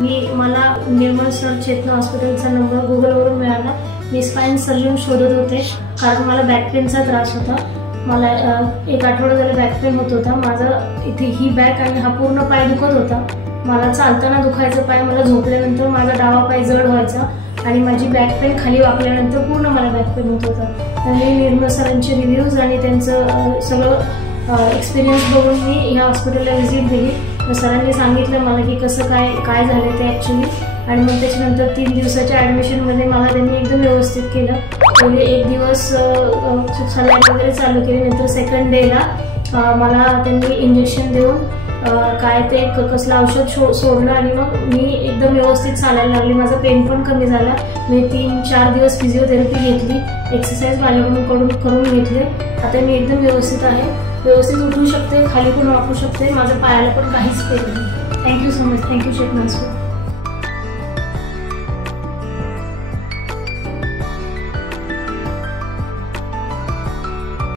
मला निर्मल सर चेतना हॉस्पिटलचा नंबर गुगलवरून मिळाला। मी स्पाइन सर्जन शोधत होते कारण मला बॅक पेनचा त्रास होता। मला एक आठवडा झाला बॅक पेन होत होता। माझा इथे ही बॅक आणि हा पूर्ण पाय दुखत होता। मला चालताना दुखायचं पाय, मला झोपल्यानंतर माझा डावा पाय जड व्हायचा आणि माझी बॅक पेन खाली वाकल्यानंतर पूर्ण मला बॅक पेन होत होता। तर मी निर्मल सरांचे रिव्ह्यूज आणि त्यांचं सगळं एक्सपिरियन्स बघून मी ह्या हॉस्पिटलला व्हिजिट दिली। तर सरांनी सांगितलं मला की कसं काय झालं ते ॲक्च्युली, आणि मग त्याच्यानंतर 3 दिवसाच्या ॲडमिशनमध्ये मला त्यांनी एकदम व्यवस्थित केलं। पहिले 1 दिवस सलाईन वगैरे चालू केली, नंतर सेकंड डेला मला त्यांनी इंजेक्शन देऊन काय ते कसलं औषध सोडलं आणि मग मी एकदम व्यवस्थित चालायला लागली। माझा पेन पण कमी झाला। मी 3-4 दिवस फिजिओथेरपी घेतली, एक्सरसाइज माझ्याकडून करून घेतले। आता मी एकदम व्यवस्थित आहे, व्यवस्थित उठू शकते, खाली पण वाकू शकते, माझ्या पायाला पण काहीच पेन नाही। Thank you so much. थँक्यू चेतना हॉस्पिटल।